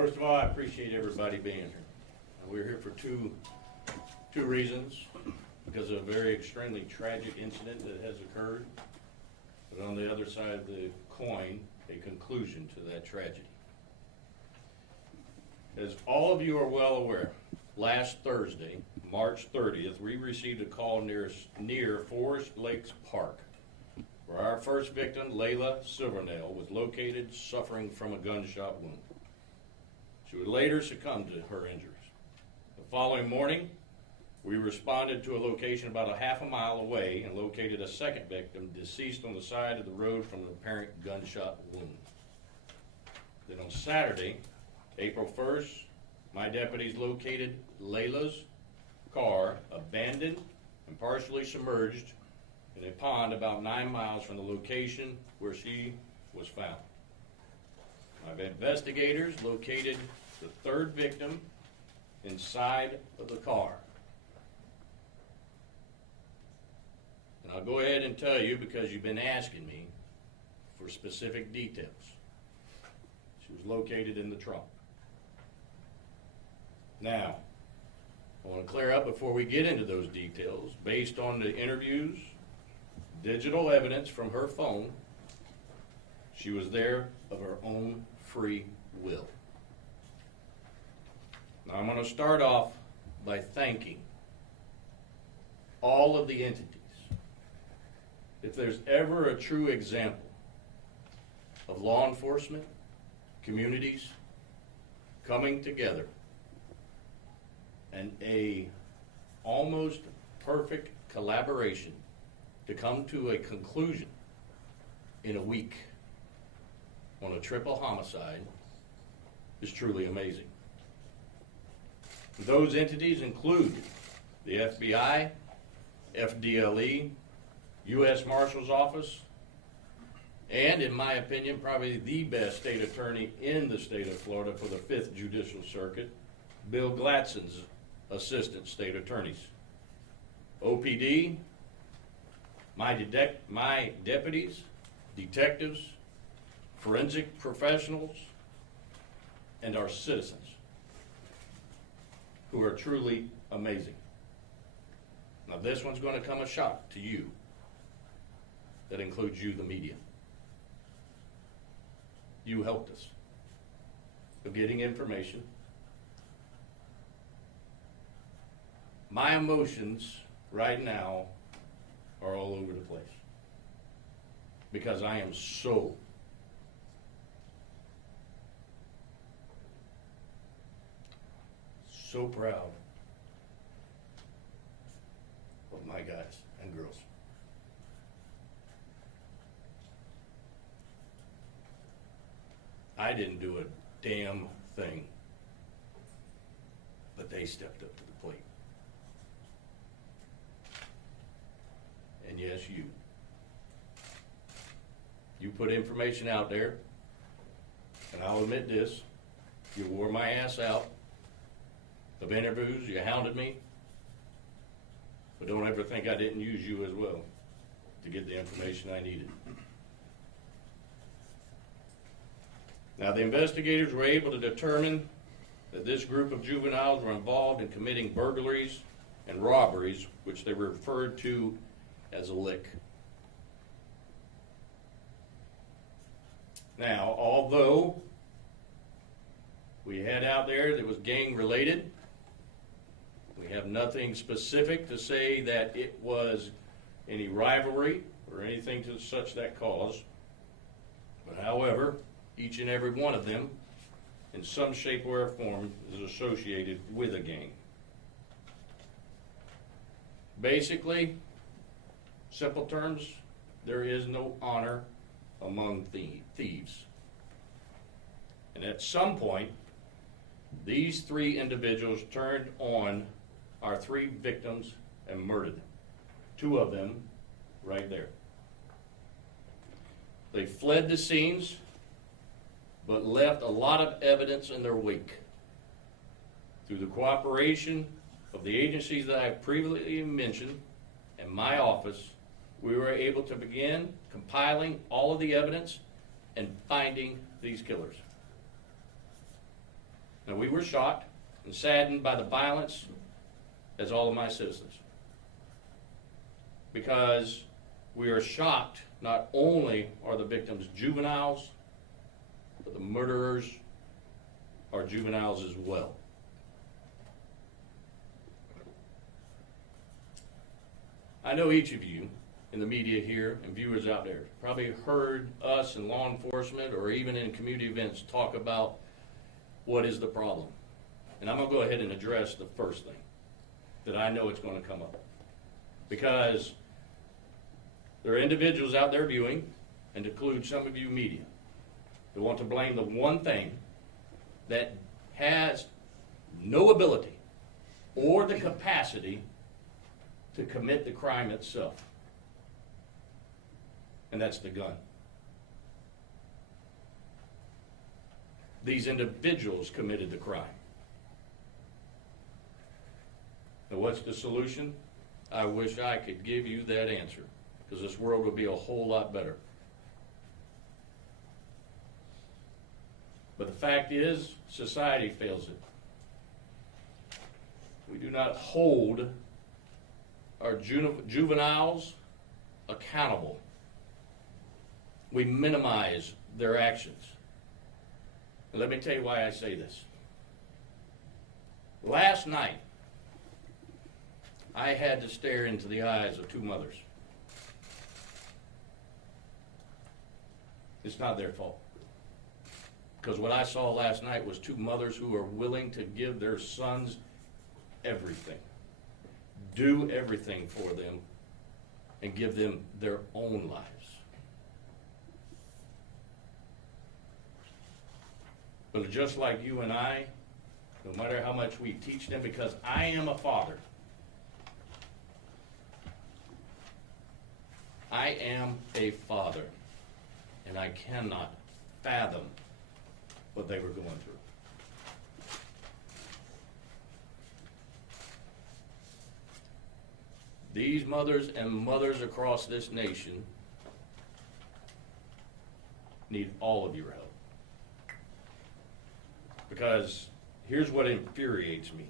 First of all, I appreciate everybody being here. We're here for two reasons. Because of a very extremely tragic incident that has occurred, but on the other side of the coin, a conclusion to that tragedy. As all of you are well aware, last Thursday, March 30th, we received a call near Forest Lakes Park, where our first victim, Layla Silvernail, was located suffering from a gunshot wound. She would later succumb to her injuries. The following morning, we responded to a location about a half a mile away and located a second victim deceased on the side of the road from an apparent gunshot wound. Then on Saturday, April 1st, my deputies located Layla's car abandoned and partially submerged in a pond about 9 miles from the location where she was found. My investigators located the third victim inside of the car. And I'll go ahead and tell you, because you've been asking me for specific details. She was located in the trunk. Now, I want to clear up before we get into those details, based on the interviews, digital evidence from her phone, she was there of her own free will. Now, I'm going to start off by thanking all of the entities. If there's ever a true example of law enforcement, communities coming together and a almost perfect collaboration to come to a conclusion in a week on a triple homicide is truly amazing. Those entities include the FBI, FDLE, U.S. Marshal's Office, and in my opinion, probably the best state attorney in the state of Florida for the 5th Judicial Circuit, Bill Gladson's assistant state attorneys. OPD, my deputies, detectives, forensic professionals, and our citizens, who are truly amazing. Now this one's going to come a shock to you. That includes you, the media. You helped us of getting information. My emotions right now are all over the place because I am so proud of my guys and girls. I didn't do a damn thing, but they stepped up to the plate. And yes, you put information out there, and I'll admit this, you wore my ass out of interviews, you hounded me, but don't ever think I didn't use you as well to get the information I needed. Now, the investigators were able to determine that this group of juveniles were involved in committing burglaries and robberies, which they referred to as a lick. Now, although we had out there that was gang related, we have nothing specific to say that it was any rivalry or anything to such that cause. But however, each and every one of them, in some shape or form, is associated with a gang. Basically, simple terms, there is no honor among thieves. And at some point, these three individuals turned on our three victims and murdered them. Two of them right there. They fled the scenes, but left a lot of evidence in their wake. Through the cooperation of the agencies that I previously mentioned and my office, we were able to begin compiling all of the evidence and finding these killers. And we were shocked and saddened by the violence, as all of my citizens. Because we are shocked, not only are the victims juveniles, but the murderers are juveniles as well. I know each of you in the media here and viewers out there probably heard us in law enforcement or even in community events talk about what is the problem. And I'm going to go ahead and address the first thing that I know it's going to come up. Because there are individuals out there viewing, and to include some of you media, that want to blame the one thing that has no ability or the capacity to commit the crime itself. And that's the gun. These individuals committed the crime. Now, what's the solution? I wish I could give you that answer, because this world would be a whole lot better. But the fact is, society fails it. We do not hold our juveniles accountable. We minimize their actions. And let me tell you why I say this. Last night, I had to stare into the eyes of two mothers. It's not their fault. Because what I saw last night was two mothers who are willing to give their sons everything, do everything for them, and give them their own lives. But just like you and I, no matter how much we teach them, because I am a father, I am a father, and I cannot fathom what they were going through. These mothers and mothers across this nation need all of your help. Because here's what infuriates me.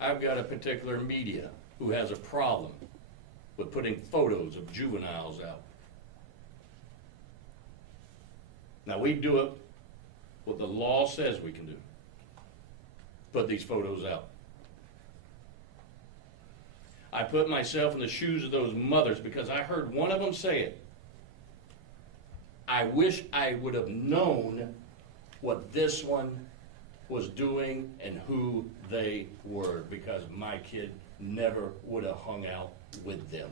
I've got a particular media who has a problem with putting photos of juveniles out. Now, we do it what the law says we can do. Put these photos out. I put myself in the shoes of those mothers because I heard one of them say it. I wish I would have known what this one was doing and who they were, because my kid never would have hung out with them.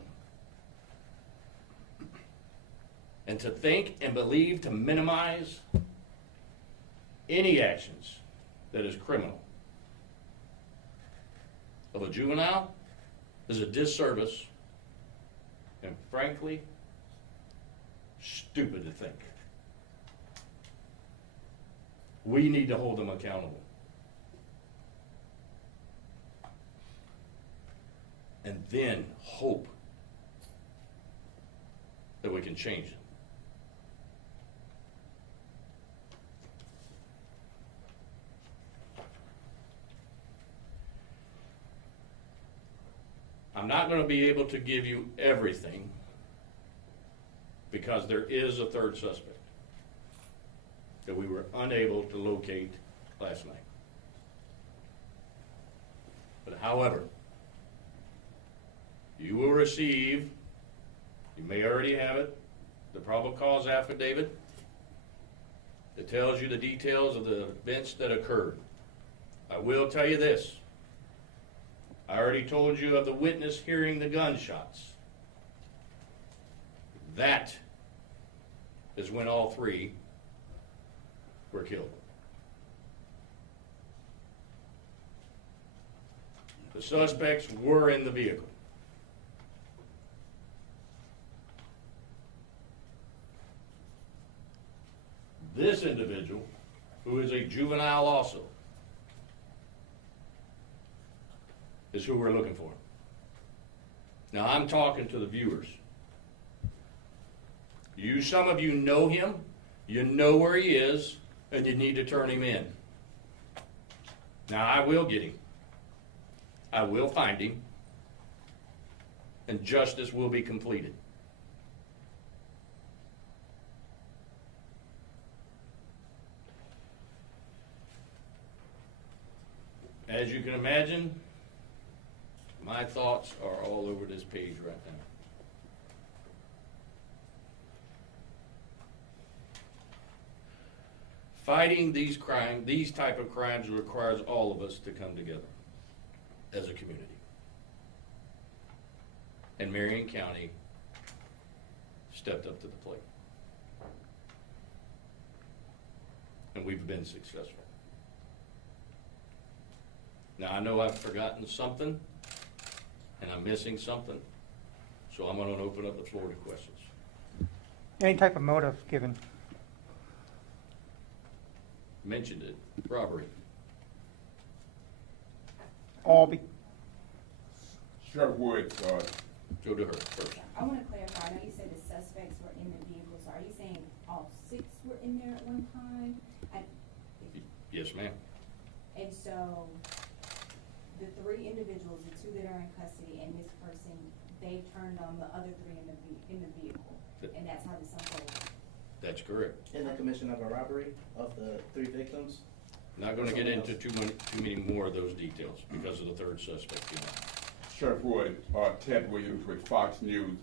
And to think and believe, to minimize any actions that is criminal of a juvenile is a disservice, and frankly, stupid to think. We need to hold them accountable. And then hope that we can change it. I'm not going to be able to give you everything because there is a third suspect that we were unable to locate last night. But however, you will receive, you may already have it, the probable cause affidavit that tells you the details of the events that occurred. I will tell you this. I already told you of the witness hearing the gunshots. That is when all three were killed. The suspects were in the vehicle. This individual, who is a juvenile also, is who we're looking for. Now, I'm talking to the viewers. Some of you know him, you know where he is, and you need to turn him in. Now, I will get him. I will find him, and justice will be completed. As you can imagine, my thoughts are all over this page right now. Fighting these crimes, these type of crimes, requires all of us to come together as a community. And Marion County stepped up to the plate. And we've been successful. Now, I know I've forgotten something, and I'm missing something, so I'm going to open up the floor to questions. Any type of motive given? Mentioned it, robbery. All be, Sheriff Woods, Go to her first. I want to clarify, I know you said the suspects were in the vehicle, so are you saying all 6 were in there at one time? Yes, ma'am. And so, the 3 individuals, the 2 that are in custody and this person, they turned on the other 3 in the vehicle, and that's how this unfolded? That's correct. In the commission of a robbery of the 3 victims? Not going to get into too many more of those details because of the third suspect. You know. Sheriff Wood, Ted Williams with Fox News.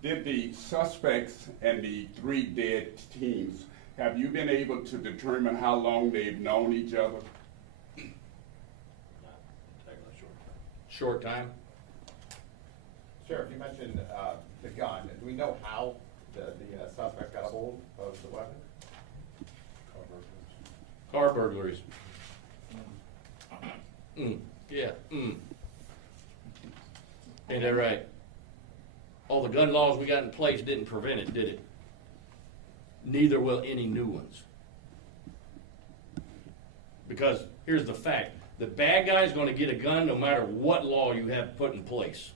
Did the suspects and the 3 dead teens, have you been able to determine how long they've known each other? Short time? Sheriff, you mentioned the gun. Do we know how the suspect got a hold of the weapon? Car burglaries. Yeah. Ain't that right? All the gun laws we got in place didn't prevent it, did it? Neither will any new ones. Because here's the fact. The bad guy's going to get a gun no matter what law you have put in place.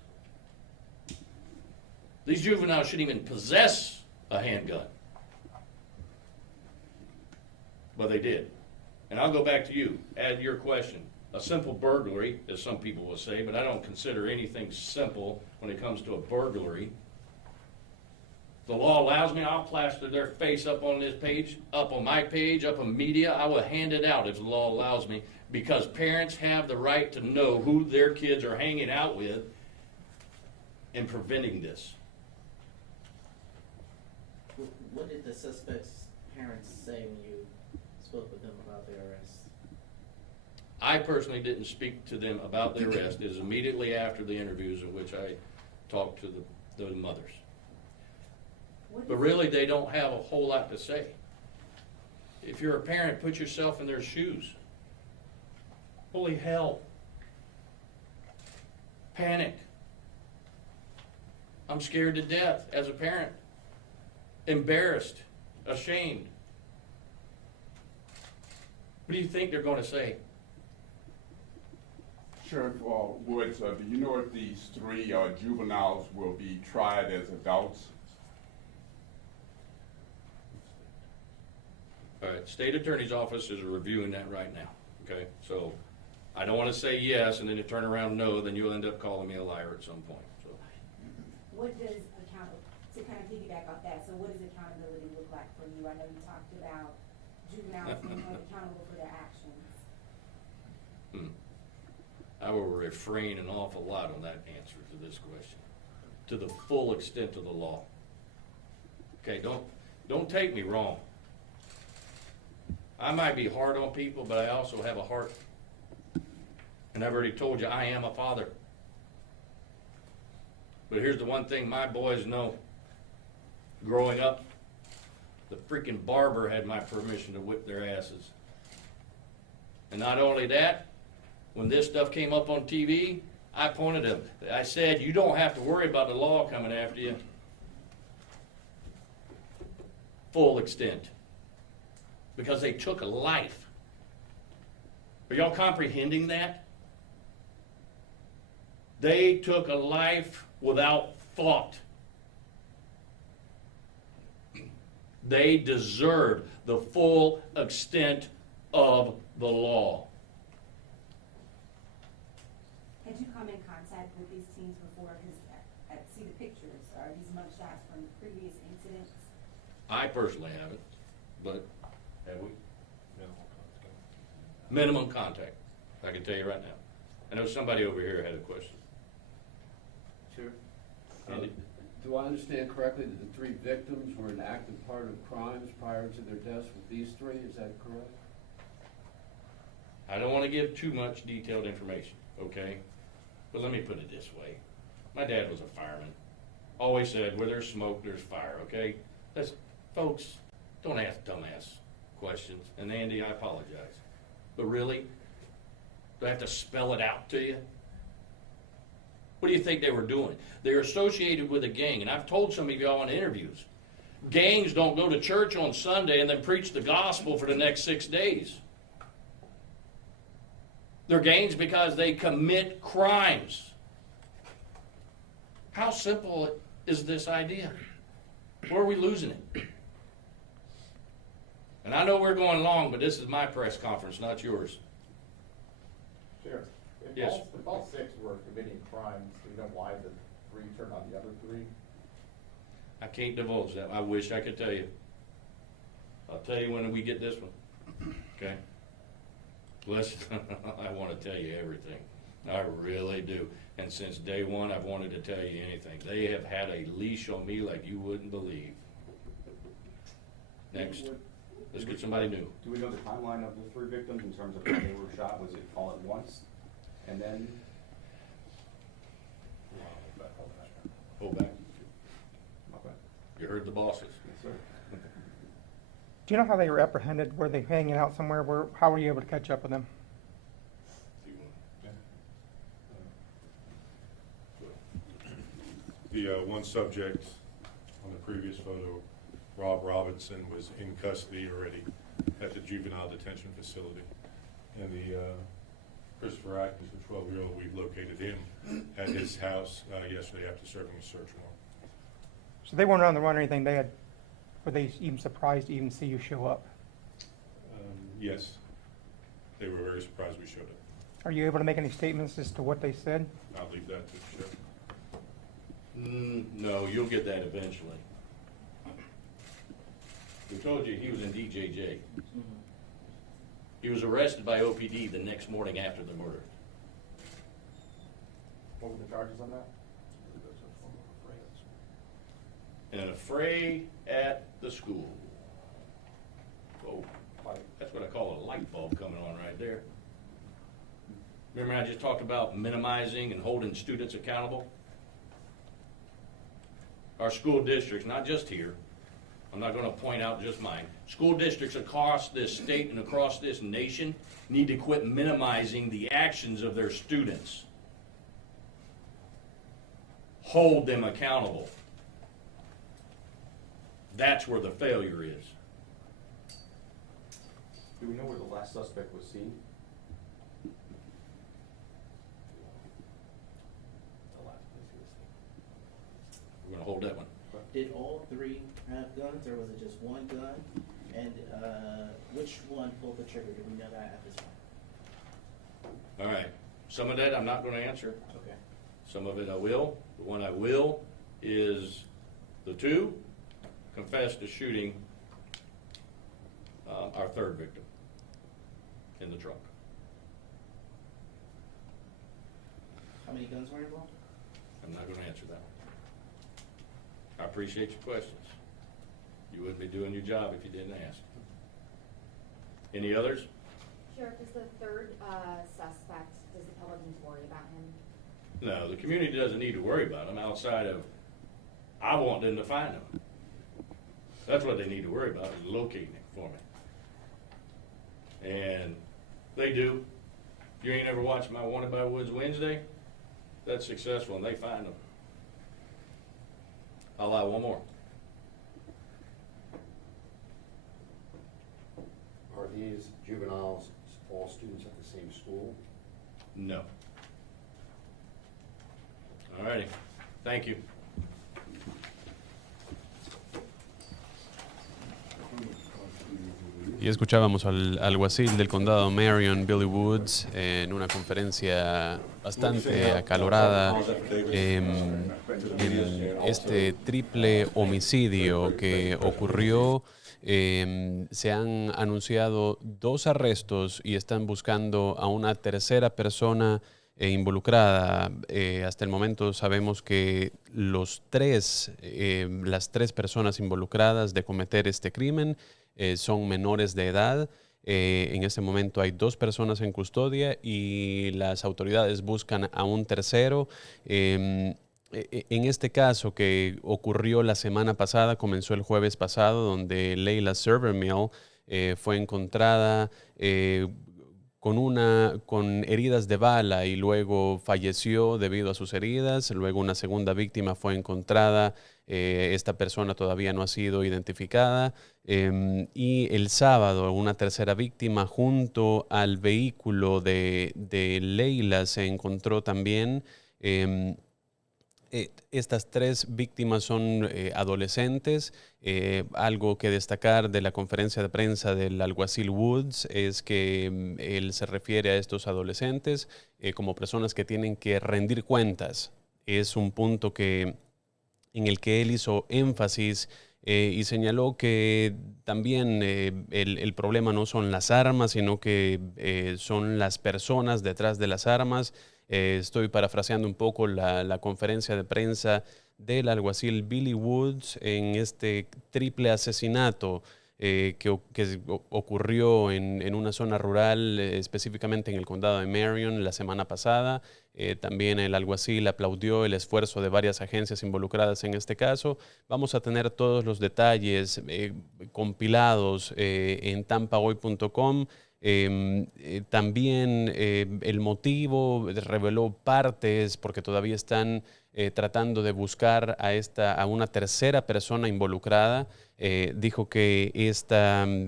These juveniles shouldn't even possess a handgun. But they did. And I'll go back to you, add your question. A simple burglary, as some people will say, but I don't consider anything simple when it comes to a burglary. The law allows me, I'll plaster their face up on this page, up on my page, up on media. I will hand it out if the law allows me, because parents have the right to know who their kids are hanging out with and preventing this. What did the suspect's parents say when you spoke with them about their arrest? I personally didn't speak to them about the arrest. It was immediately after the interviews in which I talked to the mothers. But really, they don't have a whole lot to say. If you're a parent, put yourself in their shoes. Holy hell. Panic. I'm scared to death as a parent. Embarrassed. Ashamed. What do you think they're going to say? Sheriff Woods, do you know if these 3 juveniles will be tried as adults? All right, State Attorney's Office is reviewing that right now, okay? So I don't want to say yes and then you turn around no, then you'll end up calling me a liar at some point. So. What does to kind of piggyback off that, so what does accountability look like for you? I know you talked about juveniles being held accountable for their actions. I will refrain an awful lot on that answer to this question, to the full extent of the law. Okay, don't take me wrong. I might be hard on people, but I also have a heart. And I've already told you, I am a father. But here's the one thing my boys know. Growing up, the freaking barber had my permission to whip their asses. And not only that, when this stuff came up on TV, I pointed them. I said, you don't have to worry about the law coming after you. Full extent. Because they took a life. Are y'all comprehending that? They took a life without thought. They deserved the full extent of the law. Had you come in contact with these teens before? Because I see the pictures. Are these mugshots from previous incidents? I personally haven't, but have we? No. Minimum contact, I can tell you right now. I know somebody over here had a question. Sure. Andy? Do I understand correctly that the three victims were an active part of crimes prior to their deaths with these three? Is that correct? I don't want to give too much detailed information, okay? But let me put it this way. My dad was a fireman. Always said, where there's smoke, there's fire, okay? That's, folks, don't ask dumbass questions. And Andy, I apologize. But really? Do I have to spell it out to you? What do you think they were doing? They're associated with a gang, and I've told some of y'all in interviews, gangs don't go to church on Sunday and then preach the gospel for the next 6 days. They're gangs because they commit crimes. How simple is this idea? Where are we losing it? And I know we're going long, but this is my press conference, not yours. Sheriff, Yes. if all six were committing crimes, do you know why the three turned on the other three? I can't divulge that. I wish I could tell you. I'll tell you when we get this one. Okay? Listen, I want to tell you everything. I really do. And since day one, I've wanted to tell you anything. They have had a leash on me like you wouldn't believe. Next. Let's get somebody new. Do we know the timeline of the three victims in terms of how they were shot? Was it all at once? And then? Hold back. Okay. You heard the bosses. Yes, sir. Do you know how they were apprehended? Were they hanging out somewhere? How were you able to catch up with them? The one subject on the previous photo, Rob Robinson, was in custody already at the juvenile detention facility. And the Christopher Atkins, the 12-year-old, we've located him at his house yesterday after serving a search warrant. So they weren't on the run or anything. Were they even surprised to even see you show up? Yes, they were very surprised we showed up. Are you able to make any statements as to what they said? I'll leave that to the sheriff. No, you'll get that eventually. We told you he was in DJJ. Mm-hmm. He was arrested by OPD the next morning after the murder. What were the charges on that? An affray at the school. Oh, that's what I call a light bulb coming on right there. Remember I just talked about minimizing and holding students accountable? Our school districts, not just here, I'm not going to point out just mine, school districts across this state and across this nation need to quit minimizing the actions of their students. Hold them accountable. That's where the failure is. Do we know where the last suspect was seen? We're going to hold that one. Did all three have guns, or was it just one gun? And which one pulled the trigger? Do we know that at this point? All right. Some of that I'm not going to answer. Okay. Some of it I will. The one I will is the two confessed to shooting our third victim in the truck. How many guns were involved? I'm not going to answer that one. I appreciate your questions. You wouldn't be doing your job if you didn't ask. Any others? Sheriff, is the third suspect, does the public need to worry about him? No, the community doesn't need to worry about him outside of, I want them to find him. That's what they need to worry about, is locating him for me. And they do. If you ain't ever watched my Wanted by Woods Wednesday, that's successful and they find them. I'll allow one more. Are these juveniles all students at the same school? No. All righty. Thank you. Y escuchábamos al alguacil del condado Marion, Billy Woods, en una conferencia bastante acalorada en este triple homicidio que ocurrió. Se han anunciado 2 arrestos y están buscando a una tercera persona involucrada. Hasta el momento sabemos que las 3 personas involucradas de cometer este crimen son menores de edad. En este momento hay 2 personas en custodia y las autoridades buscan a un tercero. En este caso que ocurrió la semana pasada, comenzó el jueves pasado, donde Leila Silvermill fue encontrada con heridas de bala y luego falleció debido a sus heridas. Luego una segunda víctima fue encontrada. Esta persona todavía no ha sido identificada. Y el sábado una tercera víctima junto al vehículo de Leila se encontró también. Estas 3 víctimas son adolescentes. Algo que destacar de la conferencia de prensa del alguacil Woods es que él se refiere a estos adolescentes como personas que tienen que rendir cuentas. Es un punto en el que él hizo énfasis y señaló que también el problema no son las armas, sino que son las personas detrás de las armas. Estoy parafraseando un poco la conferencia de prensa del alguacil Billy Woods en este triple asesinato que ocurrió en una zona rural, específicamente en el condado de Marion la semana pasada. También el alguacil aplaudió el esfuerzo de varias agencias involucradas en este caso. Vamos a tener todos los detalles compilados en tampahoy.com. También el motivo reveló partes porque todavía están tratando de buscar a una tercera persona involucrada. Dijo que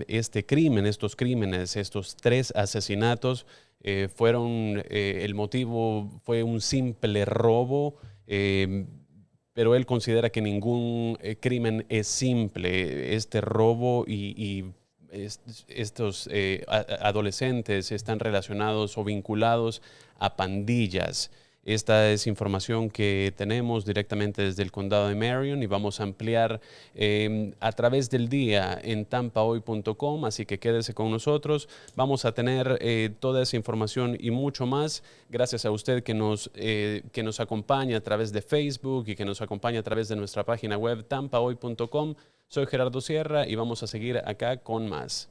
estos crímenes, estos 3 asesinatos el motivo fue un simple robo, pero él considera que ningún crimen es simple. Este robo y estos adolescentes están relacionados o vinculados a pandillas. Esta es información que tenemos directamente desde el condado de Marion y vamos a ampliar a través del día en tampahoy.com, así que quédese con nosotros. Vamos a tener toda esa información y mucho más. Gracias a usted que nos acompaña a través de Facebook y que nos acompaña a través de nuestra página web tampahoy.com. Soy Gerardo Sierra y vamos a seguir acá con más.